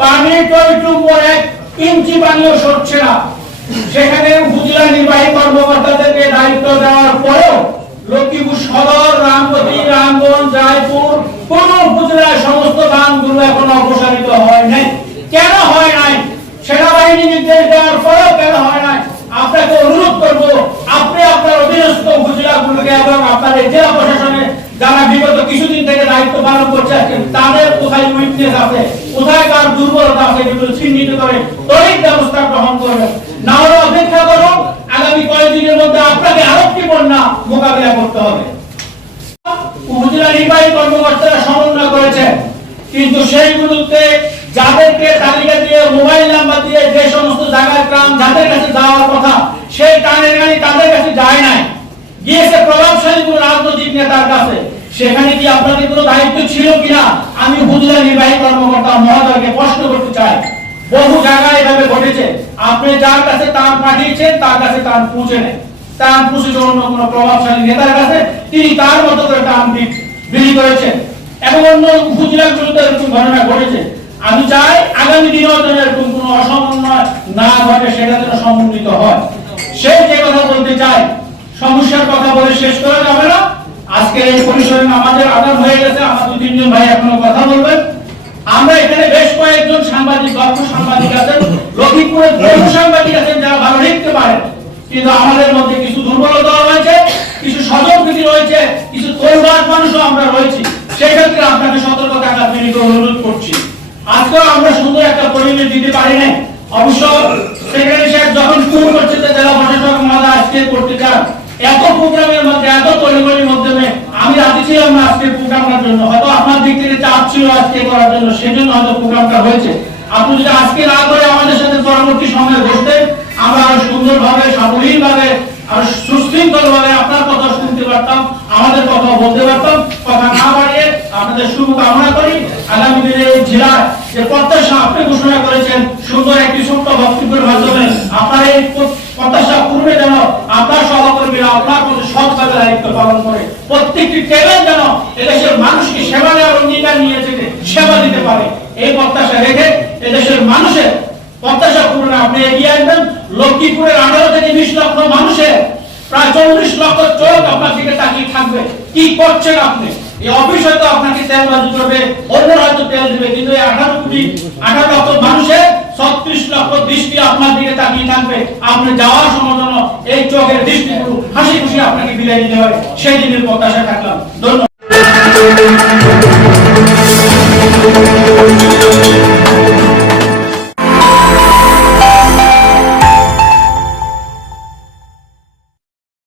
পানি তো একটু ইঞ্চি পানিও সরছে না। সেখানে উপজেলা নির্বাহী কর্মকর্তাদেরকে দায়িত্ব দেওয়ার পরেও লক্ষ্মীপুর সদর, রামপতি, রামগঞ্জ, রায়পুর, কোন উপজেলার সমস্ত বাঁধগুলো এখনও অপসারিত হয় নাই। কেন হয় নাই? সেনাবাহিনী নির্দেশ দেওয়ার পরেও কেন হয় নাই? আপনাকে অনুরোধ করব, আপনি আপনার অধীনস্থ উপজেলাগুলোকে এবং আপনাদের জেলা প্রশাসনে যারা বিগত কিছুদিন থেকে দায়িত্ব পালন করছে, তাদের কোথায় উইকনেস আছে? কোথায় কার দুর্বলতা আছে এগুলো চিহ্নিত করে তড়িৎ ব্যবস্থা গ্রহণ করবেন। না হলে অপেক্ষা করুন, আগামী কয়েকদিনের মধ্যে আপনাকে আরেকটি বন্যা মোকাবিলা করতে হবে। উপজেলা নির্বাহী কর্মকর্তারা সমন্বয় করেছেন, কিন্তু সেইগুলোতে যাদেরকে তালিকা দিয়ে, মোবাইল নাম্বার দিয়ে যে সমস্ত জায়গায় গ্রাম যাদের কাছে যাওয়ার কথা, সেই টানের গাড়ি তাদের কাছে যায় নাই। গিয়েছে প্রভাবশালী কোন রাজনৈতিক নেতার কাছে। সেখানে কি আপনাদের কোনো দায়িত্ব ছিল কিনা? আমি উপজেলা নির্বাহী কর্মকর্তা মহোদয়কে প্রশ্ন করতে চাই। বহু জায়গায় এভাবে ঘটেছে। আপনি যার কাছে তার পাঠিয়েছেন, তার কাছে তার পৌঁছে নেই তার পৌঁছেছে অন্য কোনো প্রভাবশালী নেতার কাছে তিনি তার মতো করে টান বিলি করেছেন। এবং অন্য উপজেলাগুলোতে এরকম ঘটনা ঘটেছে। আমি চাই আগামী দিনেও যেন এরকম কোনো অসমন্বয় না ঘটে, সেটা যেন সমন্বিত হয়। সে যে কথা বলতে চাই, সমস্যার কথা বলে শেষ করা যাবে না। আজকে এই পরিসরে আমাদের আদান হয়ে গেছে, আমার দু, তিনজন ভাই এখনও কথা বলবেন। আমরা এখানে বেশ কয়েকজন সাংবাদিক দক্ষ সাংবাদিক আছেন, লক্ষ্মীপুরের বহু সাংবাদিক আছেন যারা ভালো লিখতে পারেন, কিন্তু আমাদের মধ্যে কিছু দুর্বলতা রয়েছে, কিছু সজনপ্রীতি রয়েছে, কিছু তোলবাজ মানুষও আমরা রয়েছি। সেই ক্ষেত্রে আপনাকে সতর্ক থাকার জন্য অনুরোধ করছি। আজকেও আমরা সুন্দর একটা পরিবেশ দিতে পারি নাই, অবশ্য সেক্রেটারি সাহেব যখন ফোন করছে জেলা প্রশাসক মহোদয় আজকে করতে চান এত প্রোগ্রামের মধ্যে, এত পরিমাণের মাধ্যমে আমি রাজি ছিলাম না আজকে প্রোগ্রামটার জন্য। হয়তো আপনার দিক থেকে চাপ ছিল আজকে করার জন্য, সেজন্য হয়তো প্রোগ্রামটা হয়েছে। আপনি যদি আজকে না করে আমাদের সাথে পরবর্তী সময়ে বসতেন আমরা আরও সুন্দরভাবে, সাবলীলভাবে, আর সুশৃঙ্খলভাবে আপনার কথা শুনতে পারতাম, আমাদের কথা বলতে পারতাম। কথা না বাড়িয়ে আপনাদের শুভ কামনা করি। আগামী দিনে এই জেলার যে প্রত্যাশা আপনি ঘোষণা করেছেন, সুন্দর একটি ছোট্ট বক্তব্যের মাধ্যমে আপনার এই প্রত্যাশা পূর্বে যেন আপনার সহকর্মীরা আপনার প্রতি সৎভাবে দায়িত্ব পালন করে, প্রত্যেকটি যেন এদেশের মানুষকে সেবা দেওয়ার অঙ্গীকার নিয়ে যেতে, সেবা দিতে পারে। এই প্রত্যাশা রেখে এদেশের মানুষের প্রত্যাশা আপনি এগিয়ে লক্ষ্মীপুরের আঠারো থেকে বিশ লক্ষ মানুষের প্রায় চল্লিশ লক্ষ চোখ আপনার দিকে তাকিয়ে থাকবে। কি করছেন আপনি? এই অফিস হয়তো আপনাকে তেল বাজু করবে, অন্য হয়তো তেল দিবে, কিন্তু এই আঠারো কোটি, আঠারো লক্ষ মানুষের ছত্রিশ লক্ষ দৃষ্টি আপনার দিকে তাকিয়ে থাকবে। আপনি যাওয়ার সময় এই চোখের দৃষ্টিগুলো হাসি খুশি আপনাকে বিদায় দিতে হবে। সেই দিনের প্রত্যাশা থাকলাম। ধন্যবাদ।